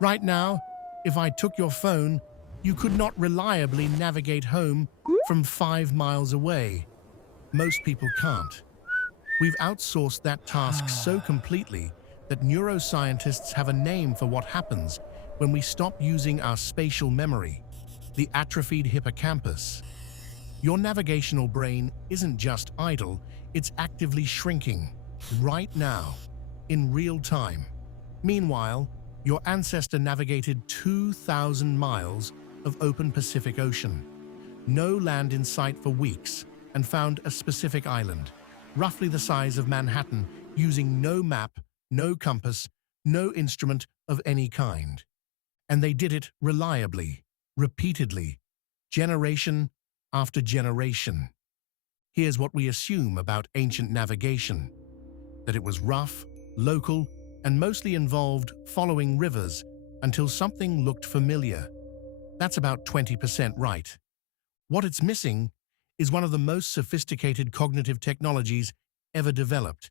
Right now, if I took your phone, you could not reliably navigate home from 5 miles away. Most people can't. We've outsourced that task so completely that neuroscientists have a name for what happens when we stop using our spatial memory, the atrophied hippocampus. Your navigational brain isn't just idle, it's actively shrinking, right now, in real time. Meanwhile, your ancestor navigated 2,000 miles of open Pacific Ocean, no land in sight for weeks, and found a specific island, roughly the size of Manhattan, using no map, no compass, no instrument of any kind. And they did it reliably, repeatedly, generation after generation. Here's what we assume about ancient navigation: that it was rough, local, and mostly involved following rivers until something looked familiar. That's about 20% right. What it's missing is one of the most sophisticated cognitive technologies ever developed,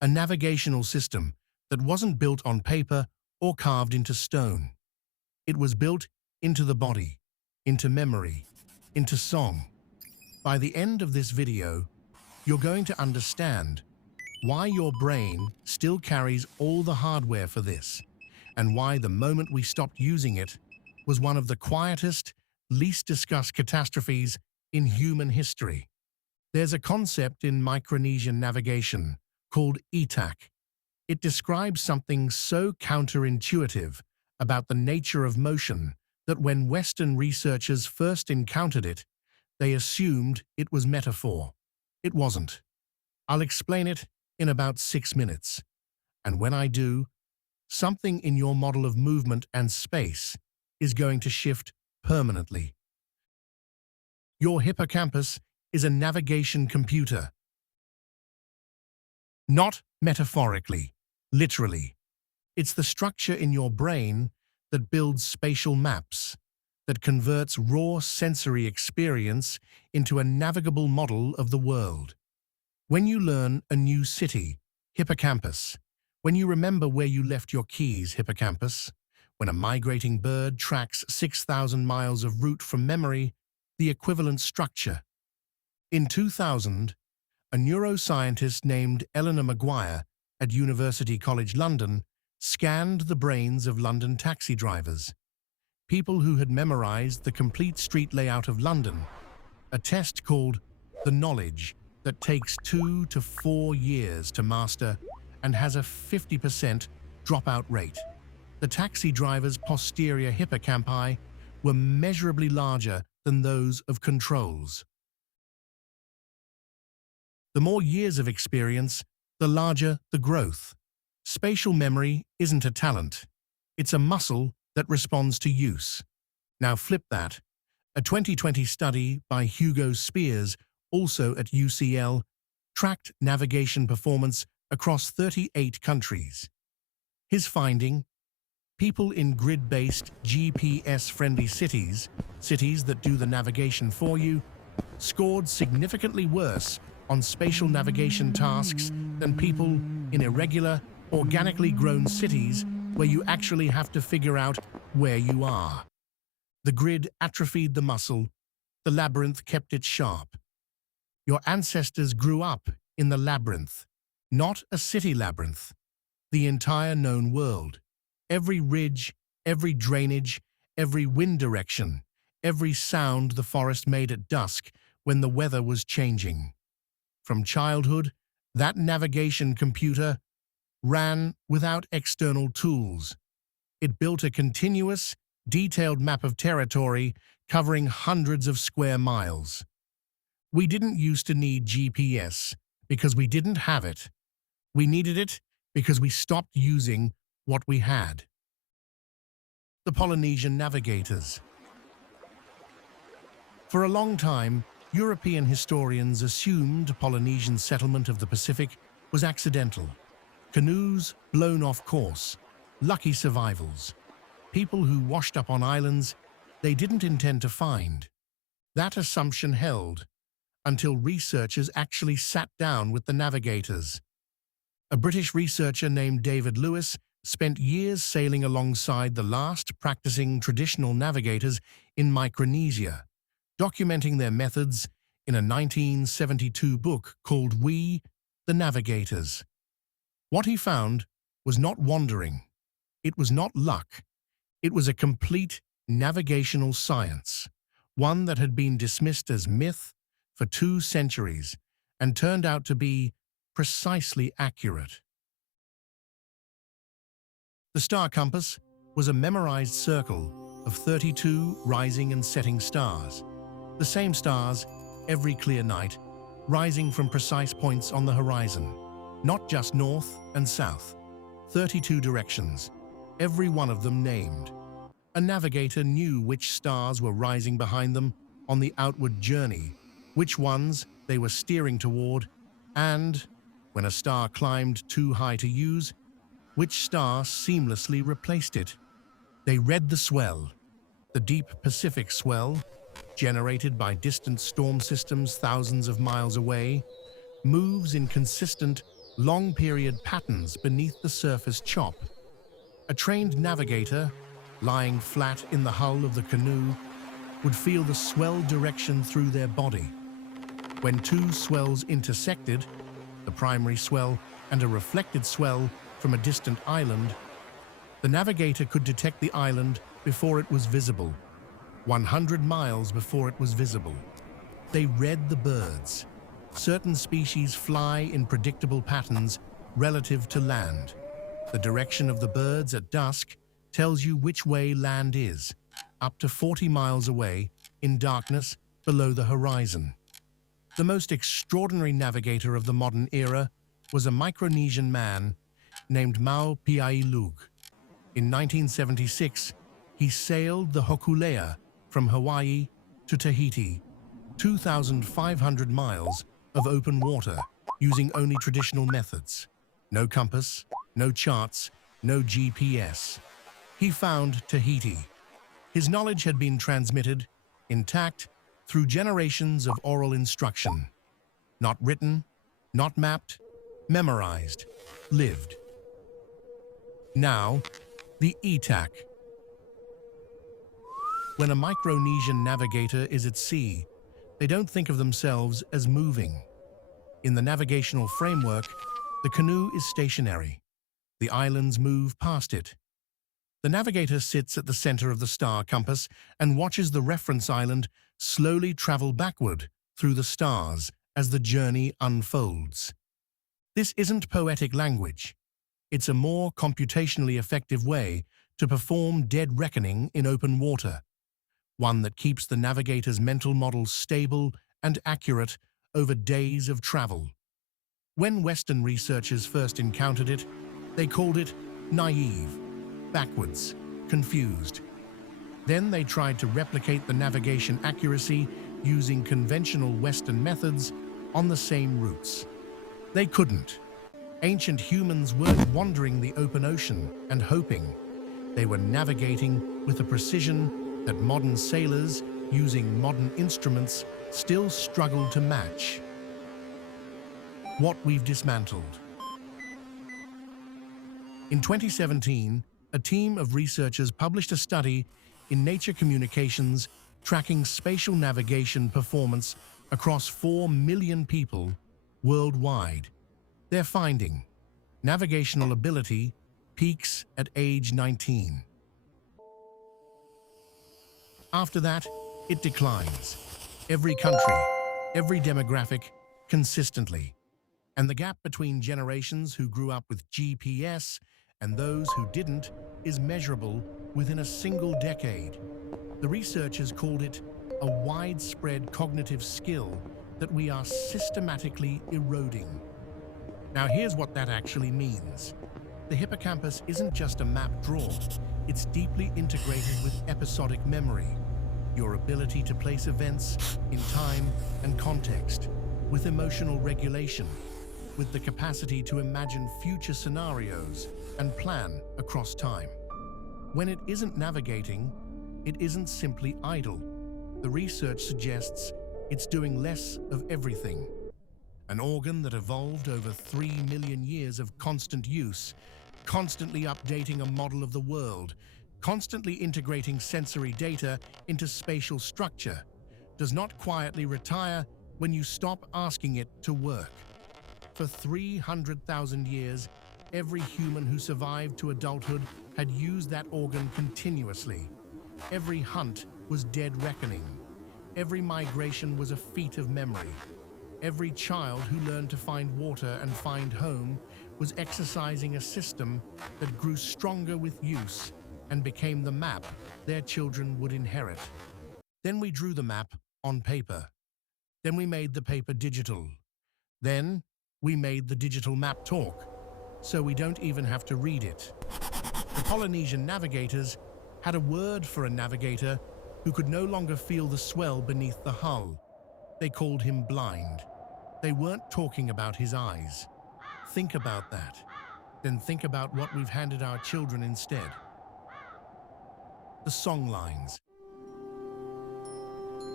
a navigational system that wasn't built on paper or carved into stone. It was built into the body, into memory, into song. By the end of this video, you're going to understand why your brain still carries all the hardware for this, and why the moment we stopped using it was one of the quietest, least discussed catastrophes in human history. There's a concept in Micronesian navigation called ETAC. It describes something so counterintuitive about the nature of motion that when Western researchers first encountered it, they assumed it was metaphor. It wasn't. I'll explain it in about 6 minutes. And when I do, something in your model of movement and space is going to shift permanently. Your hippocampus is a navigation computer. Not metaphorically, literally. It's the structure in your brain that builds spatial maps, that converts raw sensory experience into a navigable model of the world. When you learn a new city, hippocampus. When you remember where you left your keys, hippocampus. When a migrating bird tracks 6,000 miles of route from memory, the equivalent structure. In 2000, a neuroscientist named Eleanor Maguire at University College London scanned the brains of London taxi drivers, people who had memorized the complete street layout of London, a test called the knowledge that takes 2 to 4 years to master and has a 50% dropout rate. The taxi drivers' posterior hippocampi were measurably larger than those of controls. The more years of experience, the larger the growth. Spatial memory isn't a talent. It's a muscle that responds to use. Now flip that. A 2020 study by Hugo Spears, also at UCL, tracked navigation performance across 38 countries. His finding: people in grid-based, GPS-friendly cities that do the navigation for you, scored significantly worse on spatial navigation tasks than people in irregular, organically grown cities where you actually have to figure out where you are. The grid atrophied the muscle, the labyrinth kept it sharp. Your ancestors grew up in the labyrinth, not a city labyrinth, the entire known world. Every ridge, every drainage, every wind direction, every sound the forest made at dusk when the weather was changing. From childhood, that navigation computer ran without external tools. It built a continuous, detailed map of territory covering hundreds of square miles. We didn't used to need GPS because we didn't have it. We needed it because we stopped using what we had. The Polynesian navigators. For a long time, European historians assumed Polynesian settlement of the Pacific was accidental. Canoes blown off course, lucky survivals. People who washed up on islands they didn't intend to find. That assumption held until researchers actually sat down with the navigators. A British researcher named David Lewis spent years sailing alongside the last practicing traditional navigators in Micronesia, documenting their methods in a 1972 book called We, the Navigators. What he found was not wandering, it was not luck, it was a complete navigational science, one that had been dismissed as myth for 2 centuries and turned out to be precisely accurate. The star compass was a memorized circle of 32 rising and setting stars, the same stars every clear night, rising from precise points on the horizon, not just north and south, 32 directions, every one of them named. A navigator knew which stars were rising behind them on the outward journey, which ones they were steering toward, and, when a star climbed too high to use, which star seamlessly replaced it. They read the swell, the deep Pacific swell, generated by distant storm systems thousands of miles away, moves in consistent, long-period patterns beneath the surface chop. A trained navigator, lying flat in the hull of the canoe, would feel the swell direction through their body. When 2 swells intersected, the primary swell and a reflected swell from a distant island, the navigator could detect the island before it was visible, 100 miles before it was visible. They read the birds. Certain species fly in predictable patterns relative to land. The direction of the birds at dusk tells you which way land is, up to 40 miles away, in darkness below the horizon. The most extraordinary navigator of the modern era was a Micronesian man named Mau Piailug. In 1976, he sailed the Hokulea from Hawaii to Tahiti, 2,500 miles of open water, using only traditional methods. No compass, no charts, no GPS. He found Tahiti. His knowledge had been transmitted, intact, through generations of oral instruction. Not written, not mapped, memorized, lived. Now, the ETAC. When a Micronesian navigator is at sea, they don't think of themselves as moving. In the navigational framework, the canoe is stationary. The islands move past it. The navigator sits at the center of the star compass and watches the reference island slowly travel backward through the stars as the journey unfolds. This isn't poetic language. It's a more computationally effective way to perform dead reckoning in open water, one that keeps the navigator's mental models stable and accurate over days of travel. When Western researchers first encountered it, they called it naive, backwards, confused. Then they tried to replicate the navigation accuracy using conventional Western methods on the same routes. They couldn't. Ancient humans weren't wandering the open ocean and hoping. They were navigating with a precision that modern sailors, using modern instruments, still struggle to match. What we've dismantled. In 2017, a team of researchers published a study in Nature Communications tracking spatial navigation performance across 4 million people worldwide. Their finding: navigational ability peaks at age 19. After that, it declines. Every country, every demographic, consistently. And the gap between generations who grew up with GPS and those who didn't is measurable within a single decade. The researchers called it a widespread cognitive skill that we are systematically eroding. Now here's what that actually means. The hippocampus isn't just a map draw, it's deeply integrated with episodic memory, your ability to place events in time and context, with emotional regulation, with the capacity to imagine future scenarios and plan across time. When it isn't navigating, it isn't simply idle. The research suggests it's doing less of everything. An organ that evolved over 3 million years of constant use constantly updating a model of the world, constantly integrating sensory data into spatial structure, does not quietly retire when you stop asking it to work. For 300,000 years, every human who survived to adulthood had used that organ continuously. Every hunt was dead reckoning. Every migration was a feat of memory. Every child who learned to find water and find home was exercising a system that grew stronger with use and became the map their children would inherit. Then we drew the map on paper. Then we made the paper digital. Then we made the digital map talk, so we don't even have to read it. The Polynesian navigators had a word for a navigator who could no longer feel the swell beneath the hull. They called him blind. They weren't talking about his eyes. Think about that. Then think about what we've handed our children instead. The song lines.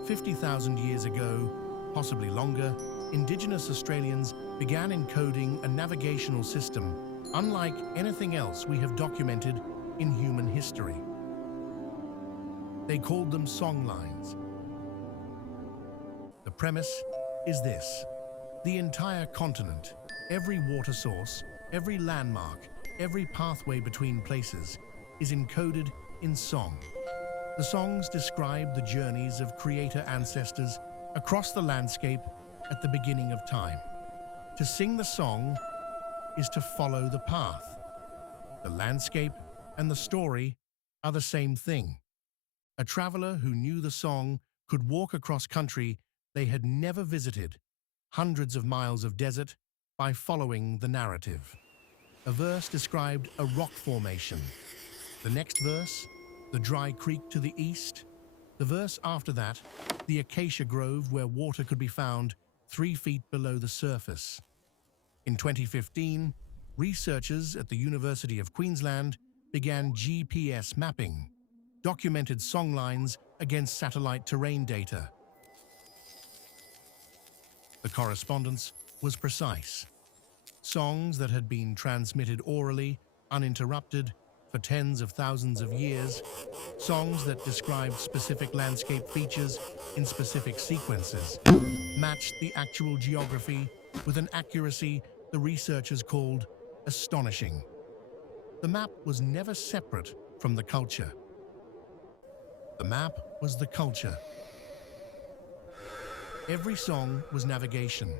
50,000 years ago, possibly longer, Indigenous Australians began encoding a navigational system unlike anything else we have documented in human history. They called them song lines. The premise is this: the entire continent, every water source, every landmark, every pathway between places is encoded in song. The songs describe the journeys of creator ancestors across the landscape at the beginning of time. To sing the song is to follow the path. The landscape and the story are the same thing. A traveler who knew the song could walk across country they had never visited, hundreds of miles of desert, by following the narrative. A verse described a rock formation. The next verse, the dry creek to the east. The verse after that, the acacia grove where water could be found 3 feet below the surface. In 2015, researchers at the University of Queensland began GPS mapping, documented songlines against satellite terrain data. The correspondence was precise. Songs that had been transmitted orally, uninterrupted, for tens of thousands of years, songs that described specific landscape features in specific sequences, matched the actual geography with an accuracy the researchers called astonishing. The map was never separate from the culture. The map was the culture. Every song was navigation.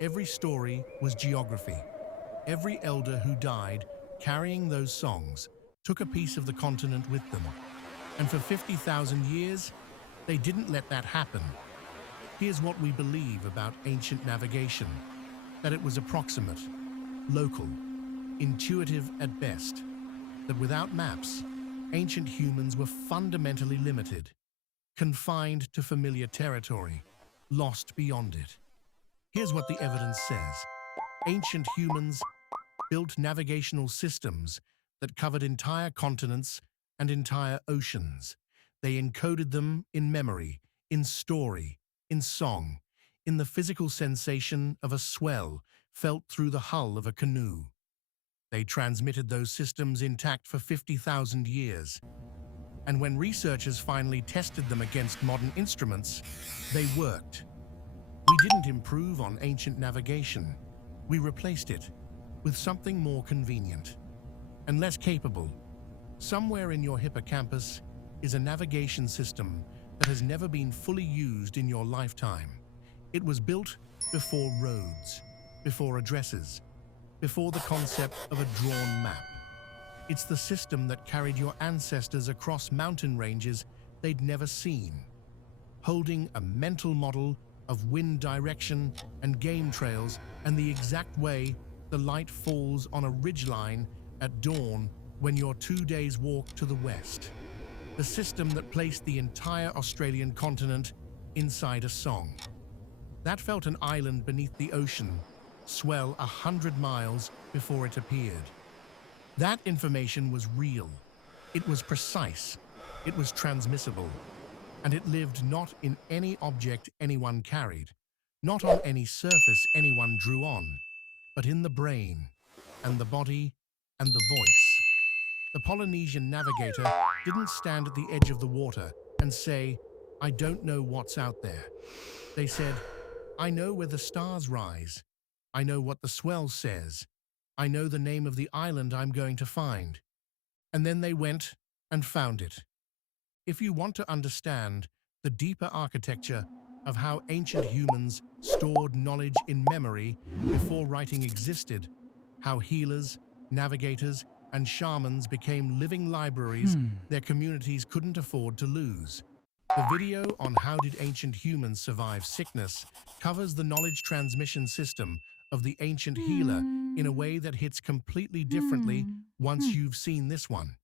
Every story was geography. Every elder who died carrying those songs took a piece of the continent with them. And for 50,000 years, they didn't let that happen. Here's what we believe about ancient navigation: that it was approximate, local, intuitive at best, that without maps, ancient humans were fundamentally limited, confined to familiar territory, lost beyond it. Here's what the evidence says. Ancient humans built navigational systems that covered entire continents and entire oceans. They encoded them in memory, in story, in song, in the physical sensation of a swell felt through the hull of a canoe. They transmitted those systems intact for 50,000 years. And when researchers finally tested them against modern instruments, they worked. We didn't improve on ancient navigation. We replaced it with something more convenient and less capable. Somewhere in your hippocampus is a navigation system that has never been fully used in your lifetime. It was built before roads, before addresses, before the concept of a drawn map. It's the system that carried your ancestors across mountain ranges they'd never seen, holding a mental model of wind direction and game trails and the exact way the light falls on a ridgeline at dawn when you're 2 days' walk to the west. The system that placed the entire Australian continent inside a song. That felt an island beneath the ocean swell 100 miles before it appeared. That information was real. It was precise. It was transmissible. And it lived not in any object anyone carried, not on any surface anyone drew on, but in the brain and the body and the voice. The Polynesian navigator didn't stand at the edge of the water and say, "I don't know what's out there." They said, "I know where the stars rise. I know what the swell says. I know the name of the island I'm going to find." And then they went and found it. If you want to understand the deeper architecture of how ancient humans stored knowledge in memory before writing existed, how healers, navigators, and shamans became living libraries their communities couldn't afford to lose. The video on how did ancient humans survive sickness covers the knowledge transmission system of the ancient healer in a way that hits completely differently once you've seen this one.